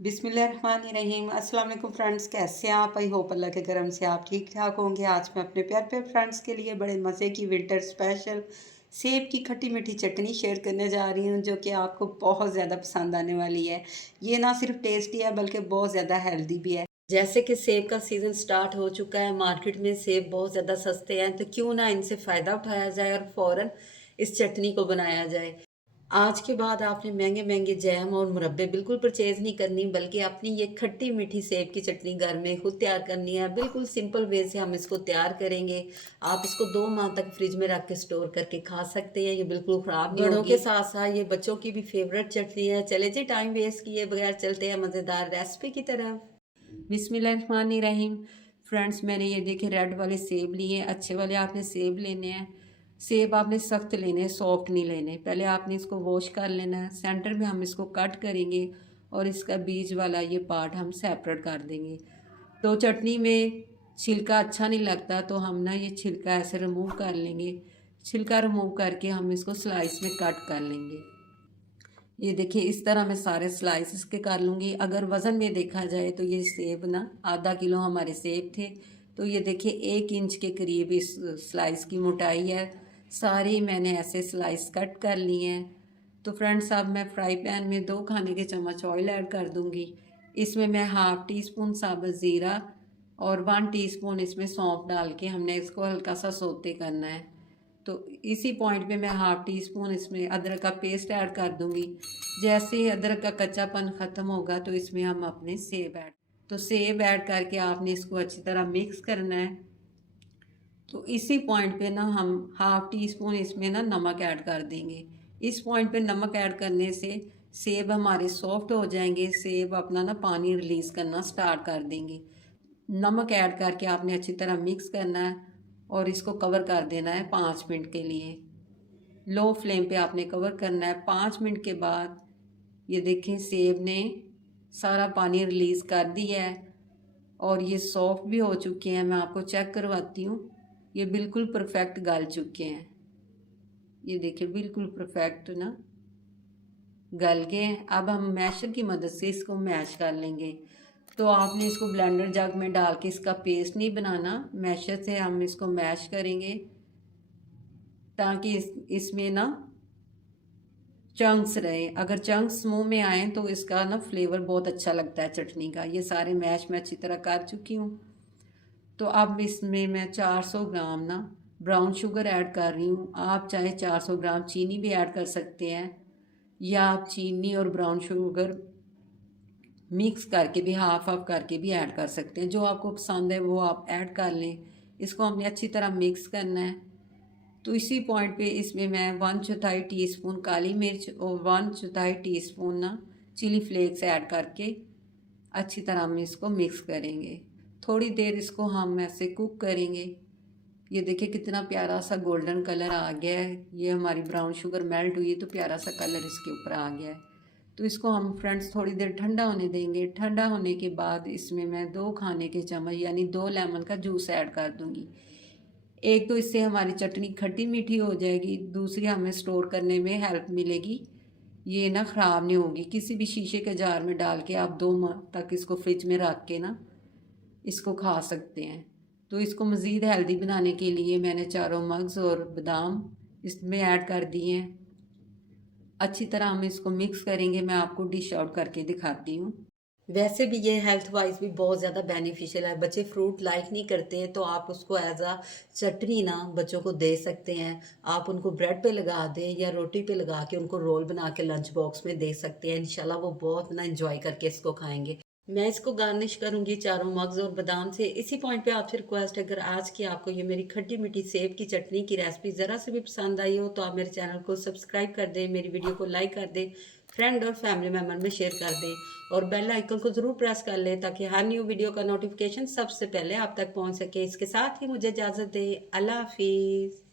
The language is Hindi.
बिस्मिल्लाहिर्रहमानिर्रहीम। अस्सलाम वालेकुम फ्रेंड्स, कैसे हैं आप? आई होप अल्लाह के करम से आप ठीक ठाक होंगे। आज मैं अपने प्यारे प्यारे फ्रेंड्स के लिए बड़े मज़े की विंटर स्पेशल सेब की खट्टी मीठी चटनी शेयर करने जा रही हूँ, जो कि आपको बहुत ज़्यादा पसंद आने वाली है। ये ना सिर्फ टेस्टी है बल्कि बहुत ज़्यादा हेल्दी भी है। जैसे कि सेब का सीज़न स्टार्ट हो चुका है, मार्केट में सेब बहुत ज़्यादा सस्ते हैं, तो क्यों ना इनसे फ़ायदा उठाया जाए और फ़ौरन इस चटनी को बनाया जाए। आज के बाद आपने महँगे-महँगे जैम और मुरब्बे बिल्कुल परचेज़ नहीं करनी, बल्कि अपनी ये खट्टी-मीठी सेब की चटनी घर में खुद तैयार करनी है। बिल्कुल सिंपल वे से हम इसको तैयार करेंगे। आप इसको 2 माह तक फ्रिज में रख के स्टोर करके खा सकते हैं, ये बिल्कुल ख़राब नहीं होगी। बड़ों के साथ-साथ ये बच्चों की भी फ़ेवरेट चटनी है। चले जी, टाइम वेस्ट किए बगैर चलते हैं मज़ेदार रेसिपी की तरफ। बिस्मिल्लाहिर्रहमानिर्रहीम। फ्रेंड्स, मैंने ये देखिए रेड वाले सेब लिए हैं। अच्छे वाले आपने सेब लेने हैं। सेब आपने सख्त लेने हैं, सॉफ्ट नहीं लेने। पहले आपने इसको वॉश कर लेना है। सेंटर में हम इसको कट करेंगे और इसका बीज वाला ये पार्ट हम सेपरेट कर देंगे। तो चटनी में छिलका अच्छा नहीं लगता, तो हम ना ये छिलका ऐसे रिमूव कर लेंगे। छिलका रिमूव करके हम इसको स्लाइस में कट कर लेंगे। ये देखिए इस तरह मैं सारे स्लाइसेस के कर लूँगी। अगर वज़न में देखा जाए तो ये सेब ना आधा किलो हमारे सेब थे, तो ये देखिए 1 इंच के करीब इस स्लाइस की मोटाई है। सारी मैंने ऐसे स्लाइस कट कर लिए हैं। तो फ्रेंड्स, अब मैं फ्राई पैन में 2 खाने के चम्मच ऑयल ऐड कर दूँगी। इसमें मैं हाफ़ टी स्पून साबुत ज़ीरा और 1 टीस्पून इसमें सौंफ डाल के हमने इसको हल्का सा सौते करना है। तो इसी पॉइंट पे मैं हाफ़ टी स्पून इसमें अदरक का पेस्ट ऐड कर दूंगी। जैसे ही अदरक का कच्चापन ख़त्म होगा तो इसमें हम अपने सेब ऐड करके आपने इसको अच्छी तरह मिक्स करना है। तो इसी पॉइंट पे ना हम हाफ़ टी स्पून इसमें ना नमक ऐड कर देंगे। इस पॉइंट पे नमक ऐड करने से सेब हमारे सॉफ्ट हो जाएंगे। सेब अपना ना पानी रिलीज़ करना स्टार्ट कर देंगे। नमक ऐड करके आपने अच्छी तरह मिक्स करना है और इसको कवर कर देना है 5 मिनट के लिए। लो फ्लेम पे आपने कवर करना है। 5 मिनट के बाद ये देखें सेब ने सारा पानी रिलीज़ कर दिया है और ये सॉफ्ट भी हो चुके हैं। मैं आपको चेक करवाती हूँ। ये बिल्कुल परफेक्ट गल चुके हैं। ये देखिए बिल्कुल परफेक्ट ना गल गए हैं। अब हम मैशर की मदद से इसको मैश कर लेंगे। तो आपने इसको ब्लेंडर जग में डाल के इसका पेस्ट नहीं बनाना, मैशर से हम इसको मैश करेंगे ताकि इसमें ना चंक्स रहे। अगर चंक्स मुंह में आए तो इसका ना फ्लेवर बहुत अच्छा लगता है चटनी का। ये सारे मैश मैं अच्छी तरह कर चुकी हूँ। तो अब इसमें मैं 400 ग्राम ना ब्राउन शुगर ऐड कर रही हूँ। आप चाहे 400 ग्राम चीनी भी ऐड कर सकते हैं, या आप चीनी और ब्राउन शुगर मिक्स करके भी हाफ हाफ करके भी ऐड कर सकते हैं। जो आपको पसंद है वो आप ऐड कर लें। इसको हमने अच्छी तरह मिक्स करना है। तो इसी पॉइंट पे इसमें मैं 1/4 टीस्पून काली मिर्च और 1/4 टीस्पून ना चिली फ्लेक्स ऐड करके अच्छी तरह हम इसको मिक्स करेंगे। थोड़ी देर इसको हम ऐसे कुक करेंगे। ये देखिए कितना प्यारा सा गोल्डन कलर आ गया है। ये हमारी ब्राउन शुगर मेल्ट हुई है तो प्यारा सा कलर इसके ऊपर आ गया है। तो इसको हम फ्रेंड्स थोड़ी देर ठंडा होने देंगे। ठंडा होने के बाद इसमें मैं 2 खाने के चम्मच यानी 2 लेमन का जूस ऐड कर दूंगी। एक तो इससे हमारी चटनी खट्टी मीठी हो जाएगी, दूसरी हमें स्टोर करने में हेल्प मिलेगी। ये ना ख़राब नहीं होगी। किसी भी शीशे के जार में डाल के आप 2 माह तक इसको फ्रिज में रख के ना इसको खा सकते हैं। तो इसको मज़ीद हेल्दी बनाने के लिए मैंने चारों मग्ज़ और बादाम इसमें ऐड कर दिए हैं। अच्छी तरह हम इसको मिक्स करेंगे। मैं आपको डिश आउट करके दिखाती हूँ। वैसे भी ये हेल्थ वाइज भी बहुत ज़्यादा बेनिफिशियल है। बच्चे फ्रूट लाइक नहीं करते हैं, तो आप उसको एज अ चटनी ना बच्चों को दे सकते हैं। आप उनको ब्रेड पे लगा दें या रोटी पे लगा के उनको रोल बना के लंच बॉक्स में दे सकते हैं। इंशाल्लाह वो बहुत ना इंजॉय करके इसको खाएंगे। मैं इसको गार्निश करूंगी चारों मग्ज और बादाम से। इसी पॉइंट पे आपसे रिक्वेस्ट है, अगर आज की आपको ये मेरी खट्टी मीठी सेब की चटनी की रेसिपी ज़रा से भी पसंद आई हो तो आप मेरे चैनल को सब्सक्राइब कर दें, मेरी वीडियो को लाइक कर दें, फ्रेंड और फैमिली मेम्बर में शेयर कर दें और बेल आइकन को ज़रूर प्रेस कर लें ताकि हर न्यू वीडियो का नोटिफिकेशन सबसे पहले आप तक पहुंच सके। इसके साथ ही मुझे इजाज़त दें। अल्लाह हाफिज़।